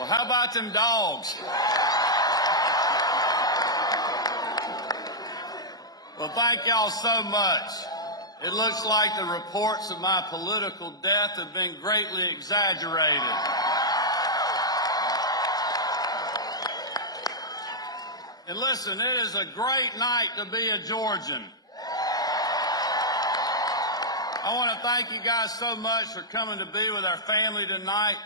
Well, how about them dogs? Well, thank y'all so much. It looks like the reports of my political death have been greatly exaggerated. And listen, it is a great night to be a Georgian. I want to thank you guys so much for coming to be with our family tonight.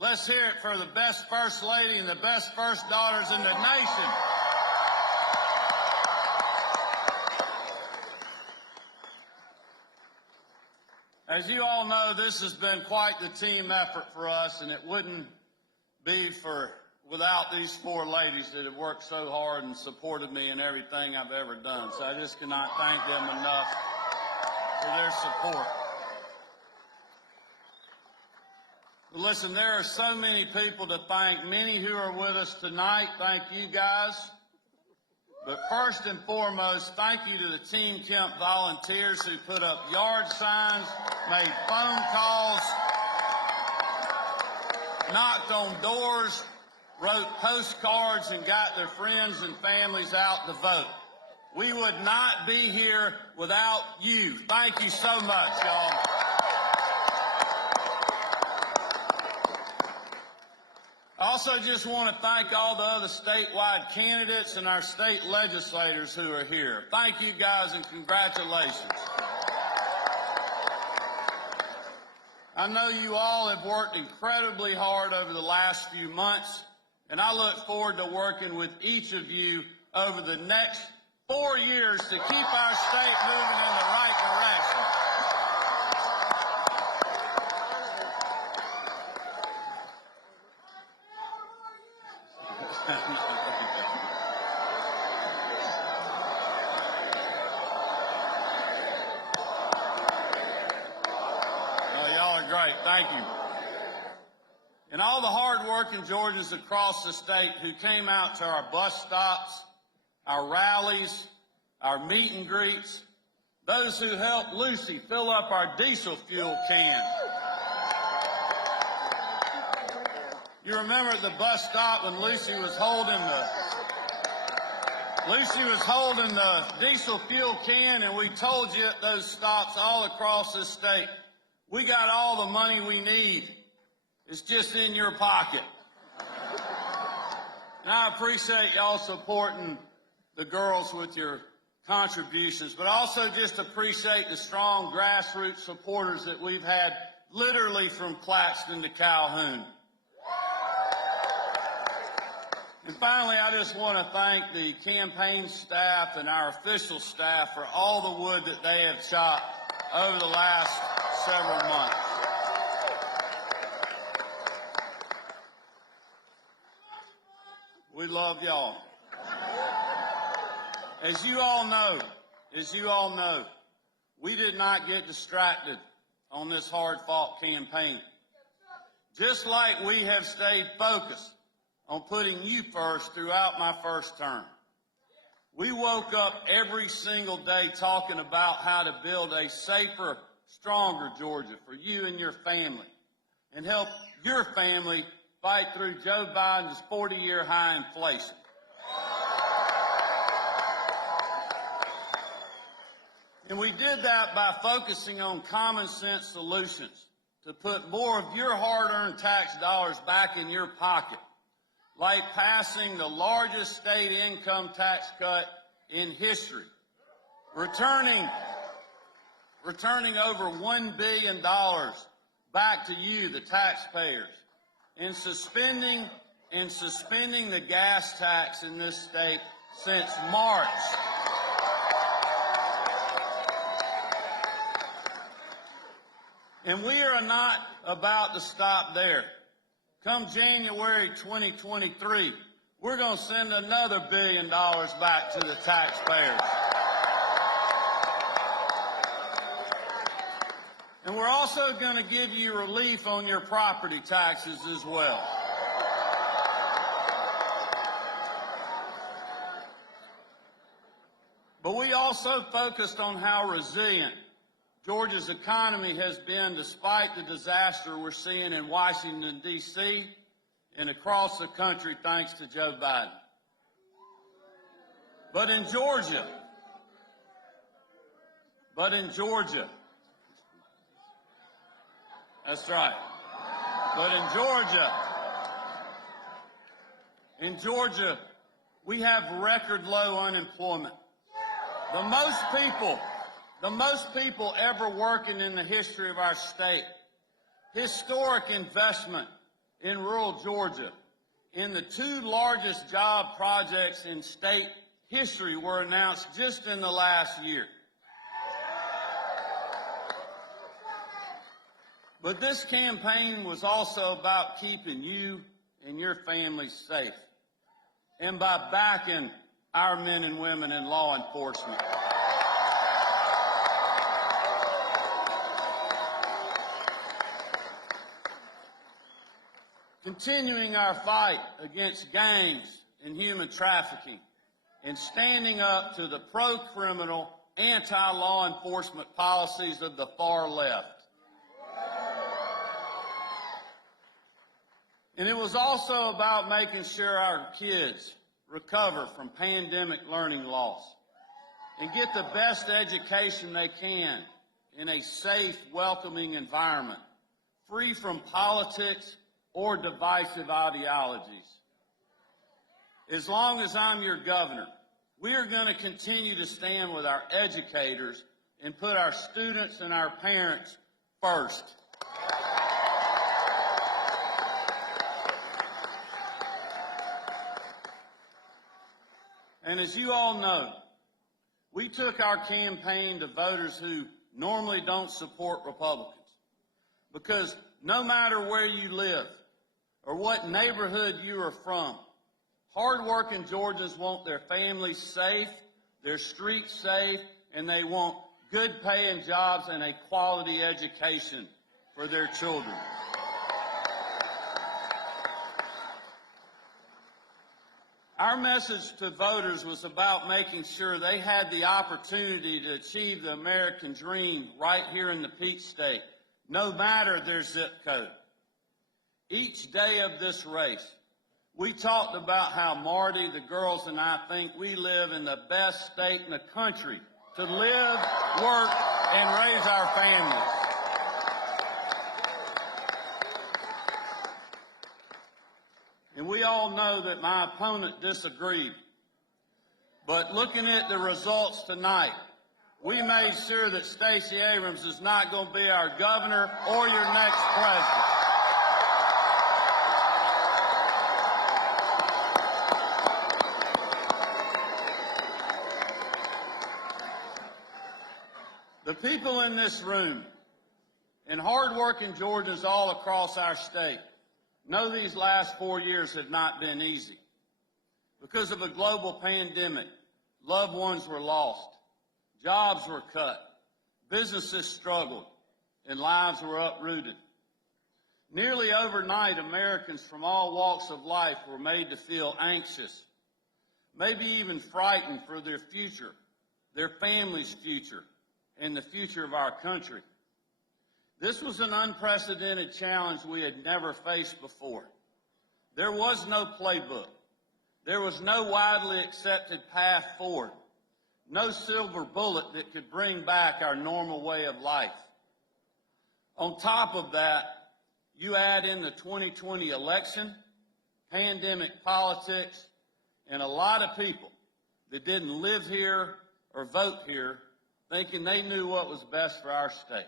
Let's hear it for the best First Lady and the best First Daughters in the nation. As you all know, this has been quite the team effort for us, and it wouldn't be without these four ladies that have worked so hard and supported me in everything I've ever done. So I just cannot thank them enough for their support. But listen, there are so many people to thank, many who are with us tonight. Thank you guys. But first and foremost, thank you to the Team Kemp volunteers who put up yard signs, made phone calls, knocked on doors, wrote postcards, and got their friends and families out to vote. We would not be here without you. Thank you so much, y'all. I also just want to thank all the other statewide candidates and our state legislators who are here. Thank you guys and congratulations. I know you all have worked incredibly hard over the last few months, and I look forward to working with each of you over the next 4 years to keep our state moving in the right direction. Y'all are great. Thank you. And all the hard-working Georgians across the state who came out to our bus stops, our rallies, our meet and greets, those who helped Lucy fill up our diesel fuel can. You remember at the bus stop when Lucy was holding the diesel fuel can, and we told you at those stops all across this state, we got all the money we need. It's just in your pocket. And I appreciate y'all supporting the girls with your contributions, but also just appreciate the strong grassroots supporters that we've had literally from Claxton to Calhoun. And finally, I just want to thank the campaign staff and our official staff for all the wood that they have chopped over the last several months. We love y'all. As you all know, we did not get distracted on this hard-fought campaign. Just like we have stayed focused on putting you first throughout my first term. We woke up every single day talking about how to build a safer, stronger Georgia for you and your family, and help your family fight through Joe Biden's 40-year high inflation. And we did that by focusing on common sense solutions to put more of your hard-earned tax dollars back in your pocket, like passing the largest state income tax cut in history, returning over $1 billion back to you, the taxpayers, and suspending the gas tax in this state since March. And we are not about to stop there. Come January 2023, we're going to send another $1 billion back to the taxpayers. And we're also going to give you relief on your property taxes as well. But we also focused on how resilient Georgia's economy has been despite the disaster we're seeing in Washington, D.C., and across the country thanks to Joe Biden. But in Georgia, that's right. But in Georgia, we have record low unemployment. The most people ever working in the history of our state. Historic investment in rural Georgia. In the 2 largest job projects in state history were announced just in the last year. But this campaign was also about keeping you and your families safe, and by backing our men and women in law enforcement. Continuing our fight against gangs and human trafficking, and standing up to the pro-criminal, anti-law enforcement policies of the far left. And it was also about making sure our kids recover from pandemic learning loss and get the best education they can in a safe, welcoming environment, free from politics or divisive ideologies. As long as I'm your governor, we are going to continue to stand with our educators and put our students and our parents first. And as you all know, we took our campaign to voters who normally don't support Republicans, because no matter where you live or what neighborhood you are from, hardworking Georgians want their families safe, their streets safe, and they want good paying jobs and a quality education for their children. Our message to voters was about making sure they had the opportunity to achieve the American dream right here in the Peach State, no matter their zip code. Each day of this race, we talked about how Marty, the girls, and I think we live in the best state in the country to live, work, and raise our families. And we all know that my opponent disagreed. But looking at the results tonight, we made sure that Stacey Abrams is not going to be our governor or your next president. The people in this room and hardworking Georgians all across our state know these last 4 years have not been easy. Because of a global pandemic, loved ones were lost, jobs were cut, businesses struggled, and lives were uprooted. Nearly overnight, Americans from all walks of life were made to feel anxious, maybe even frightened for their future, their family's future, and the future of our country. This was an unprecedented challenge we had never faced before. There was no playbook. There was no widely accepted path forward. No silver bullet that could bring back our normal way of life. On top of that, you add in the 2020 election, pandemic politics, and a lot of people that didn't live here or vote here thinking they knew what was best for our state.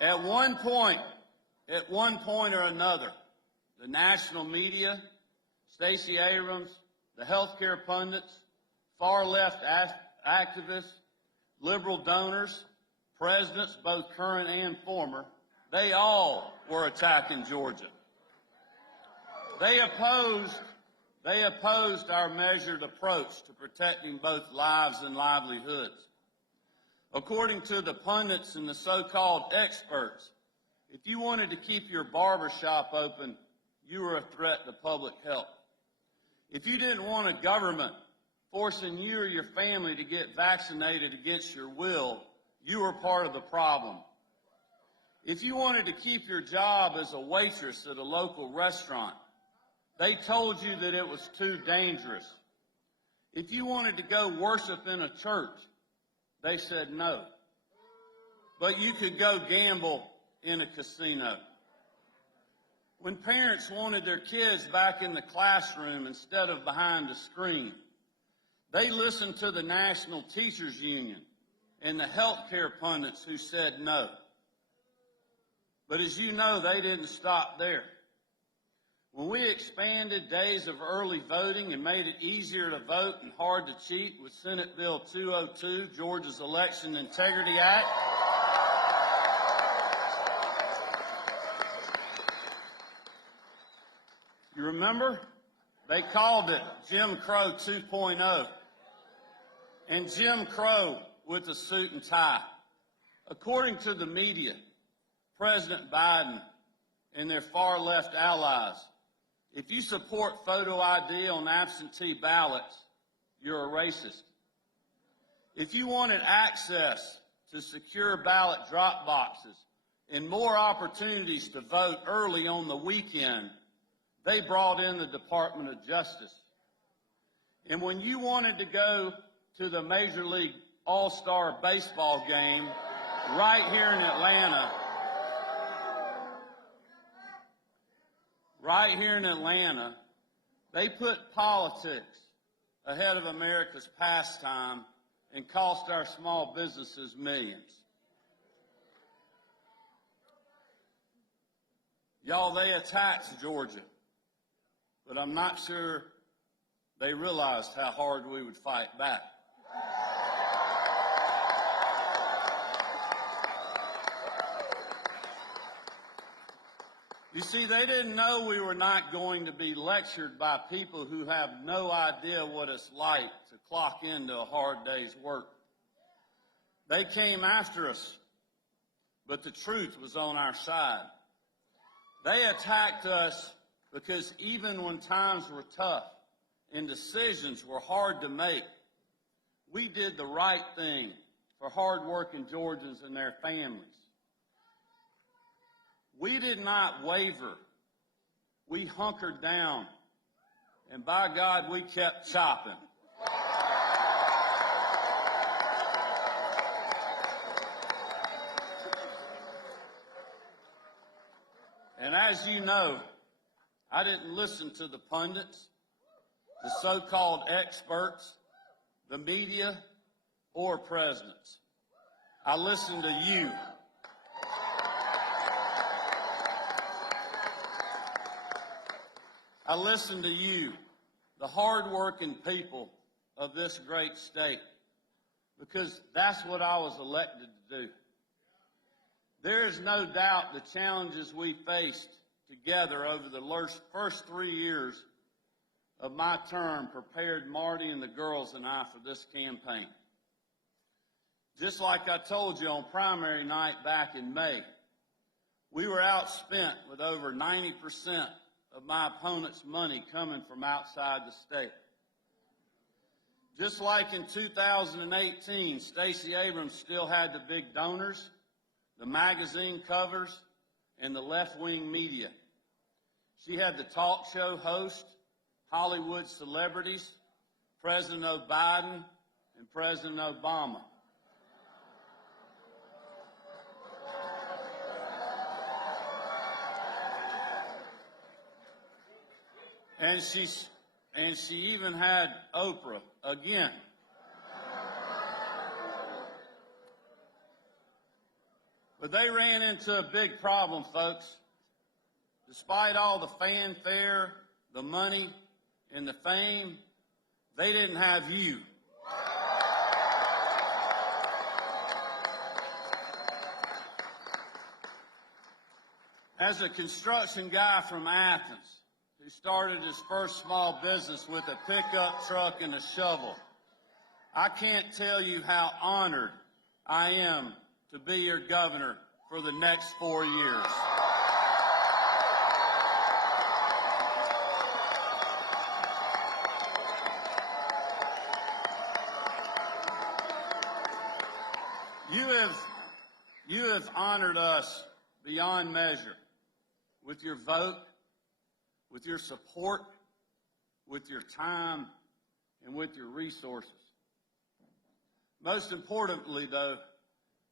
At one point or another, the national media, Stacey Abrams, the healthcare pundits, far-left activists, liberal donors, presidents, both current and former, they all were attacking Georgia. They opposed our measured approach to protecting both lives and livelihoods. According to the pundits and the so-called experts, if you wanted to keep your barber shop open, you were a threat to public health. If you didn't want a government forcing you or your family to get vaccinated against your will, you were part of the problem. If you wanted to keep your job as a waitress at a local restaurant, they told you that it was too dangerous. If you wanted to go worship in a church, they said no. But you could go gamble in a casino. When parents wanted their kids back in the classroom instead of behind a screen, they listened to the National Teachers Union and the healthcare pundits who said no. But as you know, they didn't stop there. When we expanded days of early voting and made it easier to vote and hard to cheat with Senate Bill 202, Georgia's Election Integrity Act, you remember? They called it Jim Crow 2.0. And Jim Crow with a suit and tie. According to the media, President Biden and their far-left allies, if you support photo ID on absentee ballots, you're a racist. If you wanted access to secure ballot drop boxes and more opportunities to vote early on the weekend, they brought in the Department of Justice. And when you wanted to go to the Major League All-Star Baseball game right here in Atlanta, they put politics ahead of America's pastime and cost our small businesses millions. Y'all, they attacked Georgia, but I'm not sure they realized how hard we would fight back. You see, they didn't know we were not going to be lectured by people who have no idea what it's like to clock into a hard day's work. They came after us, but the truth was on our side. They attacked us because even when times were tough and decisions were hard to make, we did the right thing for hard-working Georgians and their families. We did not waver. We hunkered down. And by God, we kept chopping. And as you know, I didn't listen to the pundits, the so-called experts, the media, or presidents. I listened to you. I listened to you, the hard-working people of this great state, because that's what I was elected to do. There is no doubt the challenges we faced together over the first 3 years of my term prepared Marty and the girls and I for this campaign. Just like I told you on primary night back in May, we were outspent with over 90% of my opponent's money coming from outside the state. Just like in 2018, Stacey Abrams still had the big donors, the magazine covers, and the left-wing media. She had the talk show host, Hollywood celebrities, President Biden, and President Obama. And she even had Oprah again. But they ran into a big problem, folks. Despite all the fanfare, the money, and the fame, they didn't have you. As a construction guy from Athens, who started his first small business with a pickup truck and a shovel, I can't tell you how honored I am to be your governor for the next 4 years. You have honored us beyond measure with your vote, with your support, with your time, and with your resources. Most importantly, though,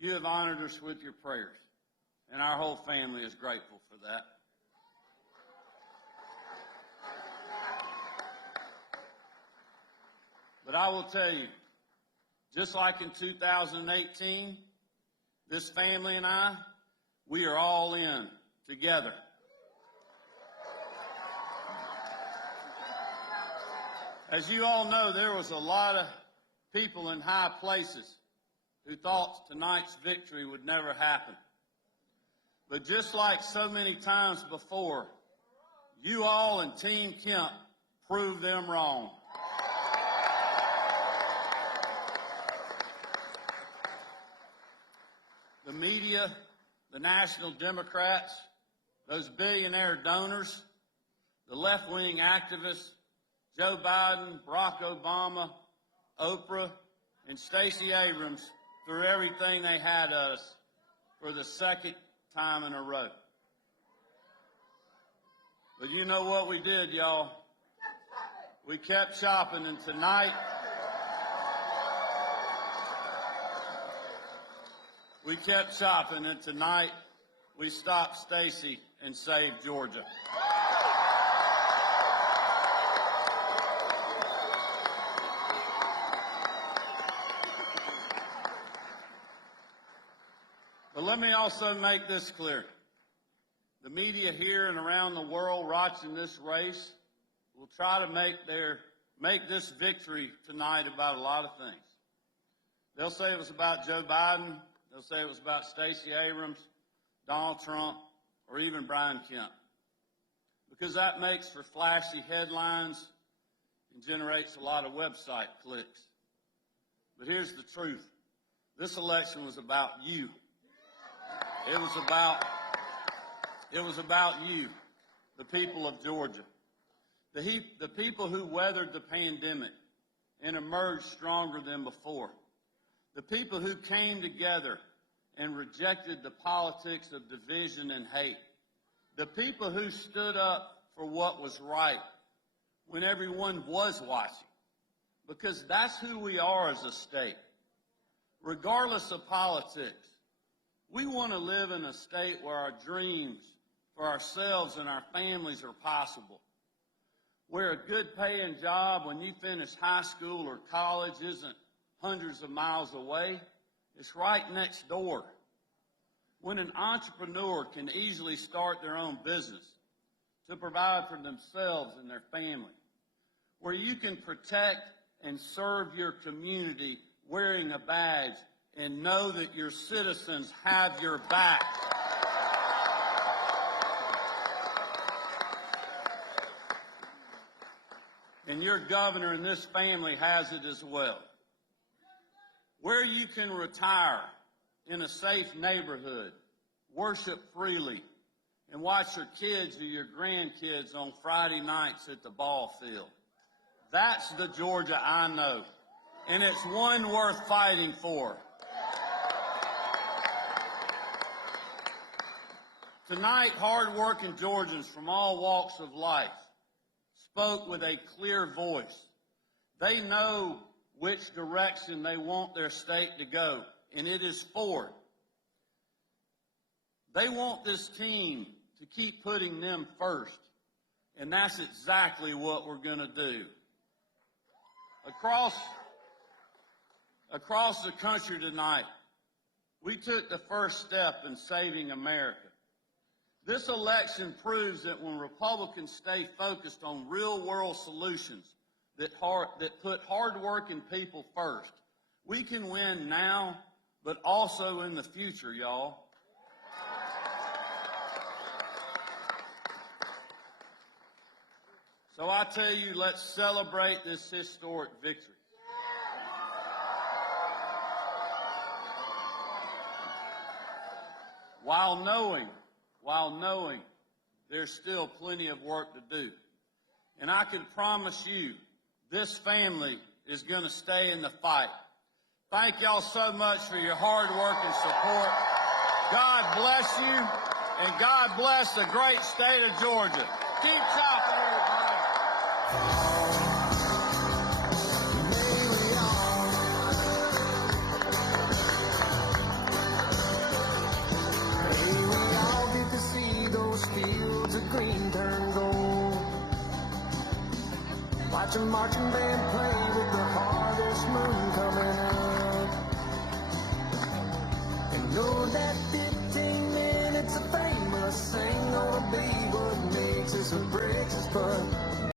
you have honored us with your prayers, and our whole family is grateful for that. But I will tell you, just like in 2018, this family and I, we are all in together. As you all know, there was a lot of people in high places who thought tonight's victory would never happen. But just like so many times before, you all and Team Kemp proved them wrong. The media, the national Democrats, those billionaire donors, the left-wing activists, Joe Biden, Barack Obama, Oprah, and Stacey Abrams threw everything they had at us for the second time in a row. But you know what we did, y'all? We kept shopping, and tonight, we stopped Stacey and saved Georgia. But let me also make this clear. The media here and around the world watching this race will try to make this victory tonight about a lot of things. They'll say it was about Joe Biden. They'll say it was about Stacey Abrams, Donald Trump, or even Brian Kemp. Because that makes for flashy headlines and generates a lot of website clicks. But here's the truth. This election was about you. It was about you, the people of Georgia. The people who weathered the pandemic and emerged stronger than before. The people who came together and rejected the politics of division and hate. The people who stood up for what was right when everyone was watching. Because that's who we are as a state. Regardless of politics, we want to live in a state where our dreams for ourselves and our families are possible. Where a good paying job when you finish high school or college isn't hundreds of miles away, it's right next door. When an entrepreneur can easily start their own business to provide for themselves and their family. Where you can protect and serve your community wearing a badge and know that your citizens have your back. And your governor and this family has it as well. Where you can retire in a safe neighborhood, worship freely, and watch your kids or your grandkids on Friday nights at the ball field. That's the Georgia I know, and it's one worth fighting for. Tonight, hard-working Georgians from all walks of life spoke with a clear voice. They know which direction they want their state to go, and it is forward. They want this team to keep putting them first, and that's exactly what we're going to do. Across the country tonight, we took the first step in saving America. This election proves that when Republicans stay focused on real-world solutions that put hard-working people first, we can win now, but also in the future, y'all. So I tell you, let's celebrate this historic victory. While knowing there's still plenty of work to do. And I can promise you, this family is going to stay in the fight. Thank y'all so much for your hard work and support. God bless you. And God bless the great state of Georgia. Keep chopping, everybody. May we all get to see those fields of green turn gold. Watch a marching band play with the harvest moon coming up. And know that 15 minutes of fame must sing gonna be what makes us or breaks us, but